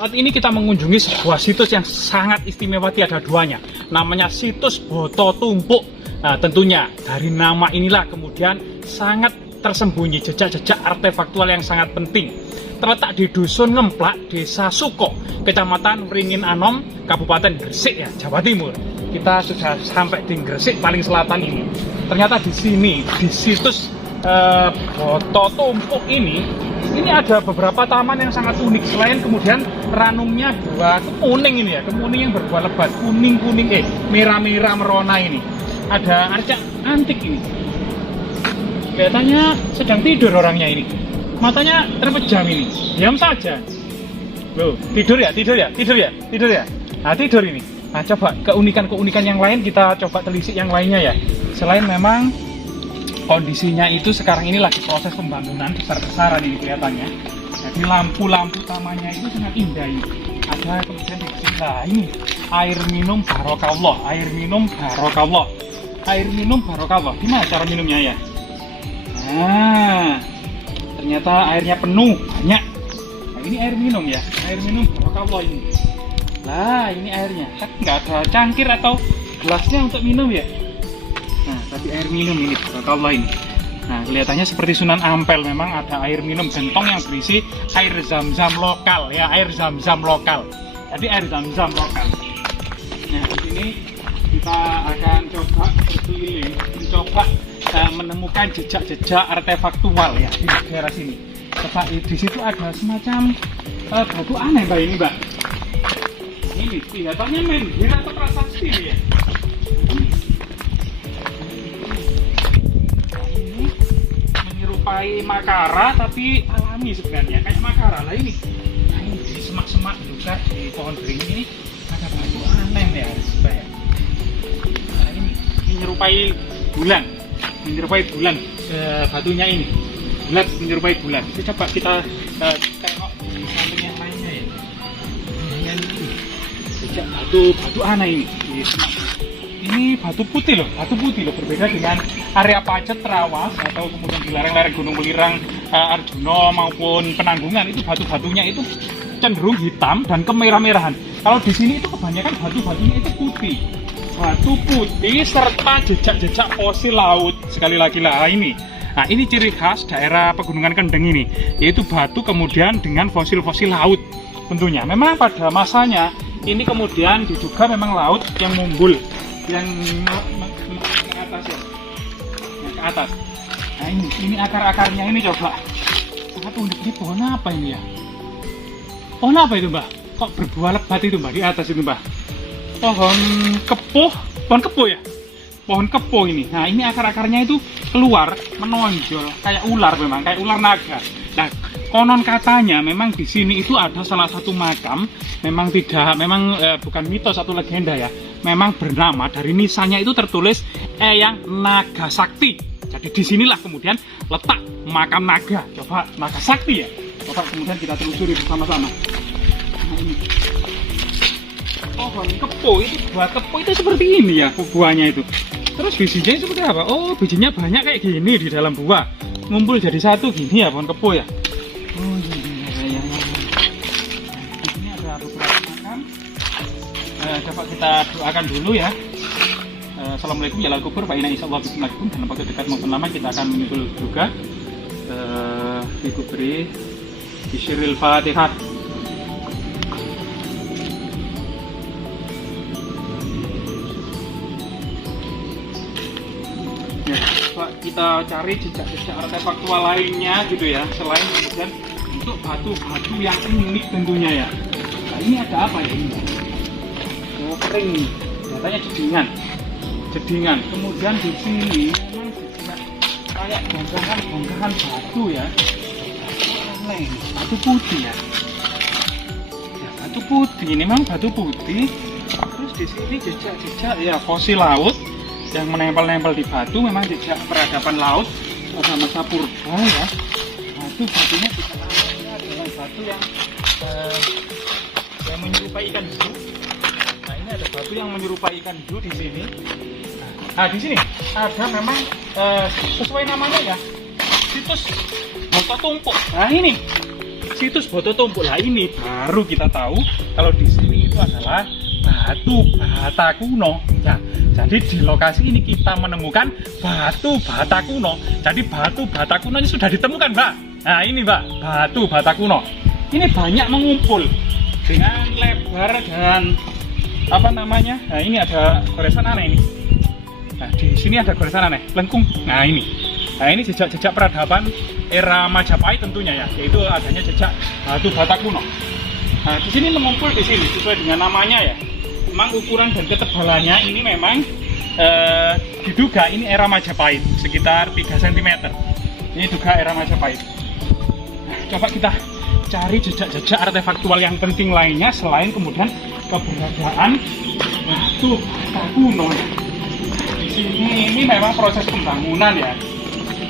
Saat ini kita mengunjungi sebuah situs yang sangat istimewa, tiada duanya. Namanya situs Boto Tumpuk. Nah, tentunya dari nama inilah kemudian sangat tersembunyi jejak-jejak artefaktual yang sangat penting. Terletak di Dusun Ngemplak, Desa Suko, Kecamatan Wringin Anom, Kabupaten Gresik ya, Jawa Timur. Kita sudah sampai di Gresik paling selatan ini. Ternyata di sini, di situs Boto Tumpuk ini ada beberapa taman yang sangat unik. Selain kemudian ranumnya buah kemuning ini ya, kemuning yang berbuah lebat, kuning-kuning merah-merah merona ini. Ada arca antik ini. Kelihatannya sedang tidur orangnya ini. Matanya terpejam ini, diam saja. Loh, tidur ya. Nah, tidur ini. Nah, coba keunikan-keunikan yang lain kita coba telisik yang lainnya ya. Selain memang kondisinya itu sekarang ini lagi proses pembangunan besar-besaran ini kelihatannya. Jadi lampu-lampu tamannya itu sangat indah ini. Ada kemudian di sini, nah ini air minum barokallah, air minum barokallah. Gimana cara minumnya ya? Nah, ternyata airnya penuh, banyak. Nah, ini air minum ya, air minum barokallah ini. Lah, ini airnya. Kan nggak ada cangkir atau gelasnya untuk minum ya. Nah, tapi air minum ini barokallah ini. Nah, kelihatannya seperti Sunan Ampel, memang ada air minum gentong yang berisi air zam-zam lokal ya, air zam-zam lokal. Jadi air zam-zam lokal. Nah, di sini kita akan coba berkeliling, mencoba menemukan jejak-jejak artefaktual ya di daerah sini. Coba di situ ada semacam batu aneh Mbak ini, Mbak. Ini kelihatannya menhir atau prasasti ya. Ini menyerupai makara tapi alami sebenarnya, kayak makara lah ini. Nah, ini di semak-semak juga di pohon beringin ini ada batu aneh ya, Mbak. Nah, ini menyerupai bulan. Batunya ini bulat, menyerupai bulan. Itu coba kita tengok di samping yang lainnya ya. Sejak batu aneh ini. Ini batu putih loh, berbeda dengan area Pacet, Trawas atau kemudian di lereng-lereng Gunung Welirang, Arjuna maupun Penanggungan. Itu batu-batunya itu cenderung hitam dan kemerah-merahan. Kalau di sini itu kebanyakan batu-batunya itu putih. Batu putih serta jejak-jejak fosil laut. Sekali lagi lah ini. Nah, ini ciri khas daerah Pegunungan Kendeng ini, yaitu batu kemudian dengan fosil-fosil laut. Tentunya memang pada masanya ini kemudian diduga memang laut yang mumbul, yang ke atas ya. Yang ke atas. Nah, ini akar-akarnya ini coba. Sangat unik. Ini pohon apa ini ya? Pohon apa itu, Mbak? Kok berbuah lebat itu, Mbak, di atas itu, Mbak? Pohon kepo ya, pohon kepo ini. Nah, ini akar-akarnya itu keluar menonjol kayak ular, memang kayak ular naga. Nah, konon katanya memang di sini itu ada salah satu makam, bukan mitos atau legenda ya, memang bernama dari nisannya itu tertulis Eyang Naga Sakti. Jadi disinilah kemudian letak makam naga. Coba naga sakti ya, coba kemudian kita telusuri bersama-sama. Nah, ini pohon kepo itu, buah kepo itu seperti ini ya buahnya itu. Terus bijinya seperti apa? Oh, bijinya banyak kayak gini di dalam buah, ngumpul jadi satu gini ya pohon kepo ya. Oh iya. Di sini ada beberapa makam. Coba kita doakan dulu ya. Assalamualaikum ya lal kubur, fa'ina insyaallah bismillahirrahmanirrahim. Dalam waktu dekat maupun lama kita akan menyusul juga dikubri bisyiril Fatihah. Kita cari jejak-jejak artefaktual lainnya gitu ya, selain kemudian untuk batu-batu yang unik tentunya ya. Nah, ini ada apa ya ini? Oh, kering, katanya jedingan. Kemudian di sini memang juga kayak bongkahan batu ya. Batu putih ya. Batu putih, ini memang batu putih. Terus di sini jejak-jejak ya fosil laut yang menempel-nempel di batu, memang jejak peradaban laut pada masa purba ya. Batunya juga dengan batu yang menyerupai ikan hiu. Nah, ini ada batu yang menyerupai ikan hiu di sini. Nah, di sini ada memang sesuai namanya ya, situs Boto Tumpuk. Nah, ini situs Boto Tumpul. Lah ini baru kita tahu kalau di sini itu adalah batu bata kuno. Nah, jadi di lokasi ini kita menemukan batu bata kuno. Jadi batu bata kuno ini sudah ditemukan, Mbak. Nah ini, Mbak, batu bata kuno. Ini banyak mengumpul dengan lebar dan apa namanya? Nah ini ada goresan aneh ini. Nah di sini ada goresan aneh, lengkung. Nah ini jejak-jejak peradaban era Majapahit tentunya ya, yaitu adanya jejak batu bata kuno. Nah di sini mengumpul di sini sesuai dengan namanya ya. Memang ukuran dan ketebalannya ini memang diduga ini era Majapahit sekitar 3 cm. Ini juga era Majapahit. Nah, coba kita cari jejak-jejak artefaktual yang penting lainnya selain kemudian keberadaan batu bata kuno. Di sini ini memang proses pembangunan ya.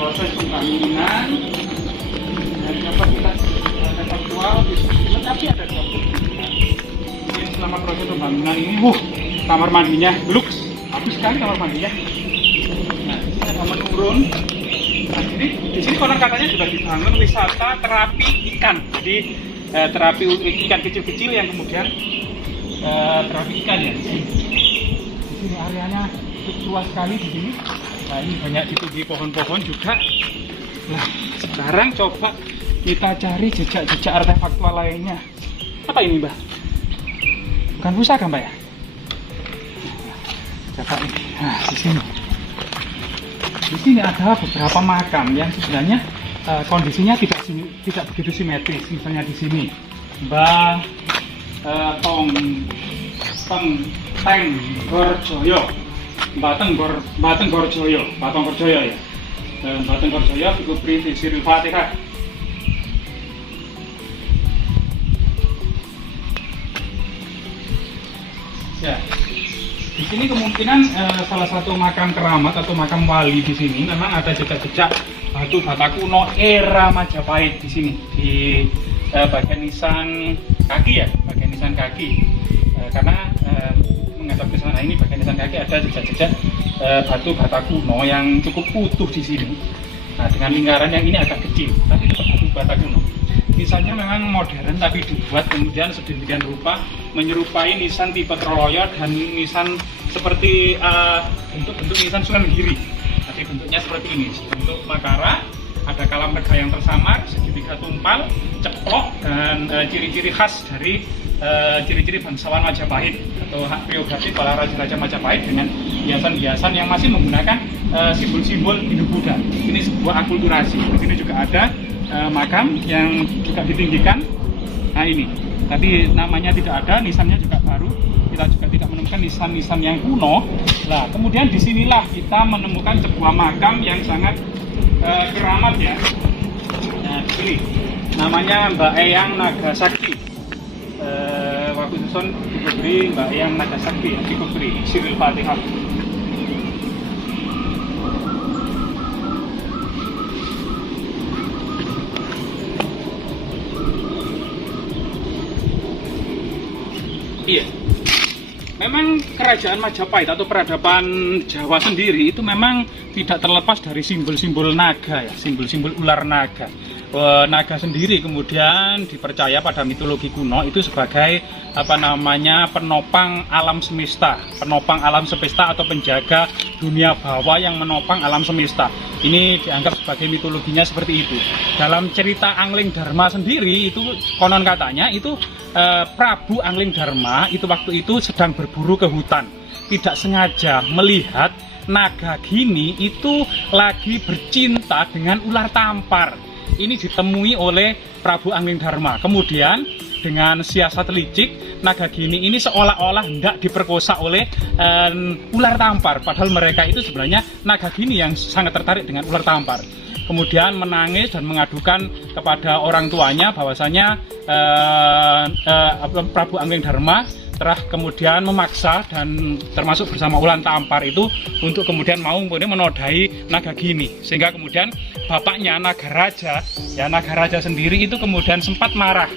Proses pembangunan dan coba kita artefaktual tapi ada selama proses pembangunan ini, kamar mandinya lux, bagus sekali kamar mandinya. Nah, di sini ada menurun. Nah, di sini konon katanya juga dibangun wisata terapi ikan. Jadi terapi ikan kecil-kecil yang kemudian terapi ikan ya. Di sini areanya luas sekali di sini. Nah, ini banyak ditumbuhi pohon-pohon juga. Nah, sekarang coba kita cari jejak-jejak artefaktual lainnya. Apa ini, Mbak? Bukan pusaka, Mbak ya? Coba ini. Nah, di sini. Di sini ada beberapa makam yang sebenarnya kondisinya tidak begitu simetris. Misalnya di sini, Mbah Tenggorjoyo, Mbah Tenggorjoyo ya. Mbah Tenggorjoyo Fikri Siril Fatihah. Ya, di sini kemungkinan salah satu makam keramat atau makam wali di sini memang ada jejak-jejak batu bata kuno era Majapahit di sini di bagian nisan kaki ya, bagian nisan kaki. Karena menghadap ke sana ini bagian nisan kaki ada jejak-jejak batu bata kuno yang cukup utuh di sini. Nah, dengan lingkaran yang ini agak kecil, tapi tetap batu bata kuno. Nisannya memang modern tapi dibuat kemudian sedemikian rupa menyerupai nisan tipe Troloyo dan nisan seperti bentuk-bentuk nisan Sunan Giri. Jadi bentuknya seperti ini, bentuk makara, ada kalam rega yang tersamar, segitiga tumpal, ceplok dan ciri-ciri khas dari ciri-ciri bangsawan Majapahit atau hak prerogatif para raja-raja Majapahit dengan hiasan-hiasan yang masih menggunakan simbol-simbol Hindu Buddha. Ini sebuah akulturasi. Di sini juga ada makam yang juga ditinggikan. Nah ini, tapi namanya tidak ada, nisannya juga baru. Kita juga tidak menemukan nisan-nisan yang kuno. Nah, kemudian disinilah kita menemukan sebuah makam yang sangat keramat ya. Nah, di sini namanya Mbak Eyang Nagasakti. Waktu susun diberi Mbak Eyang Nagasakti, diberi Siril Fatihah. Iya, memang kerajaan Majapahit atau peradaban Jawa sendiri itu memang tidak terlepas dari simbol-simbol naga ya, simbol-simbol ular naga. Naga sendiri kemudian dipercaya pada mitologi kuno itu sebagai penopang alam semesta, penopang alam semesta atau penjaga dunia bawah yang menopang alam semesta. Ini dianggap sebagai mitologinya seperti itu. Dalam cerita Angling Dharma sendiri itu konon katanya itu Prabu Angling Dharma itu waktu itu sedang berburu ke hutan, tidak sengaja melihat naga gini itu lagi bercinta dengan ular tampar. Ini ditemui oleh Prabu Angling Dharma. Kemudian dengan siasat licik, naga gini ini seolah-olah hendak diperkosa oleh ular tampar. Padahal mereka itu sebenarnya naga gini yang sangat tertarik dengan ular tampar. Kemudian menangis dan mengadukan kepada orang tuanya bahwasanya Prabu Angling Dharma telah kemudian memaksa dan termasuk bersama ular tampar itu untuk kemudian mau menodai naga gini, sehingga kemudian bapaknya Nagaraja sendiri itu kemudian sempat marah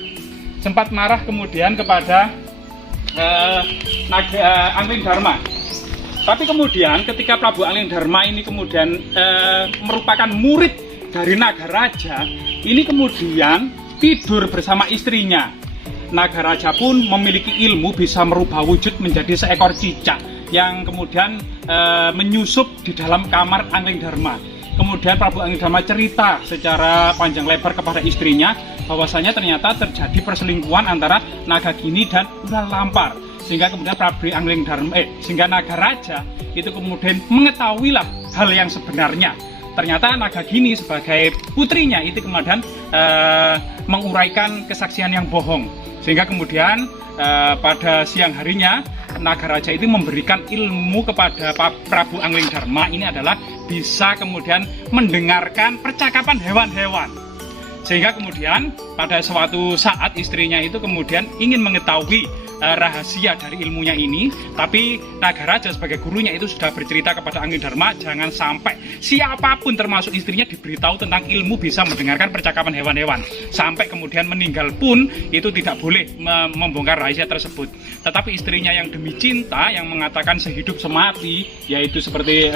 kemudian kepada Angling Dharma. Tapi kemudian ketika Prabu Angling Dharma ini kemudian merupakan murid dari Nagaraja, ini kemudian tidur bersama istrinya. Naga raja pun memiliki ilmu bisa merubah wujud menjadi seekor cicak yang kemudian menyusup di dalam kamar Anglingdarma. Kemudian Prabu Anglingdarma cerita secara panjang lebar kepada istrinya bahwasanya ternyata terjadi perselingkuhan antara Nagagini dan Ular Lampar, sehingga kemudian Prabu Anglingdarma sehingga naga raja itu kemudian mengetahuilah hal yang sebenarnya. Ternyata Nagagini sebagai putrinya itu kemudian menguraikan kesaksian yang bohong, sehingga kemudian pada siang harinya naga raja itu memberikan ilmu kepada Prabu Anglingdarma. Ini adalah bisa kemudian mendengarkan percakapan hewan-hewan, sehingga kemudian pada suatu saat istrinya itu kemudian ingin mengetahui rahasia dari ilmunya ini, tapi naga raja sebagai gurunya itu sudah bercerita kepada Anglingdarma jangan sampai siapapun termasuk istrinya diberitahu tentang ilmu bisa mendengarkan percakapan hewan-hewan. Sampai kemudian meninggal pun itu tidak boleh membongkar rahasia tersebut. Tetapi istrinya yang demi cinta yang mengatakan sehidup semati, yaitu seperti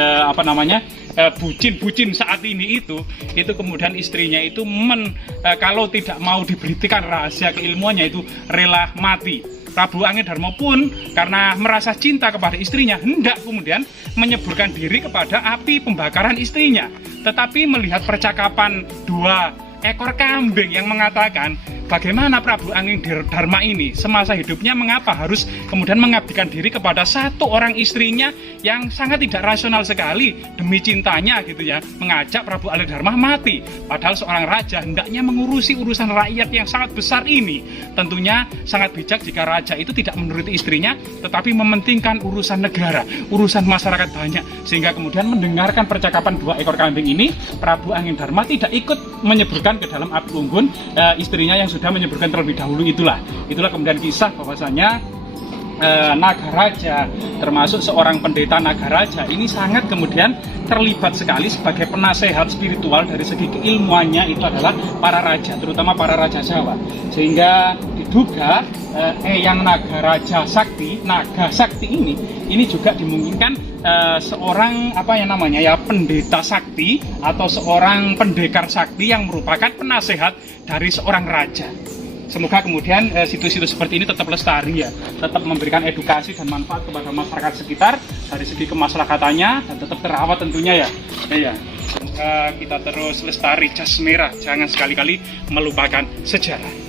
bucin saat ini itu kemudian istrinya itu kalau tidak mau diberitakan rahasia keilmuannya itu rela mati. Prabu Anglingdarma pun karena merasa cinta kepada istrinya hendak kemudian menyeburkan diri kepada api pembakaran istrinya. Tetapi melihat percakapan dua ekor kambing yang mengatakan bagaimana Prabu Anglingdarma ini semasa hidupnya mengapa harus kemudian mengabdikan diri kepada satu orang istrinya yang sangat tidak rasional sekali demi cintanya gitu ya, mengajak Prabu Anglingdarma mati. Padahal seorang raja hendaknya mengurusi urusan rakyat yang sangat besar ini. Tentunya sangat bijak jika raja itu tidak menuruti istrinya tetapi mementingkan urusan negara, urusan masyarakat banyak, sehingga kemudian mendengarkan percakapan dua ekor kambing ini Prabu Anglingdarma tidak ikut menyeburkan ke dalam api unggun istrinya yang sudah menyeburkan terlebih dahulu. Itulah kemudian kisah bahwasanya naga raja termasuk seorang pendeta naga raja ini sangat kemudian terlibat sekali sebagai penasehat spiritual dari segi keilmuannya itu adalah para raja, terutama para raja Jawa, sehingga diduga yang naga raja sakti, naga sakti ini juga dimungkinkan seorang pendeta sakti atau seorang pendekar sakti yang merupakan penasehat dari seorang raja. Semoga kemudian situs-situs seperti ini tetap lestari ya, tetap memberikan edukasi dan manfaat kepada masyarakat sekitar dari segi kemaslahatatannya dan tetap terawat tentunya ya. Semoga kita terus lestari jas merah, jangan sekali-kali melupakan sejarah.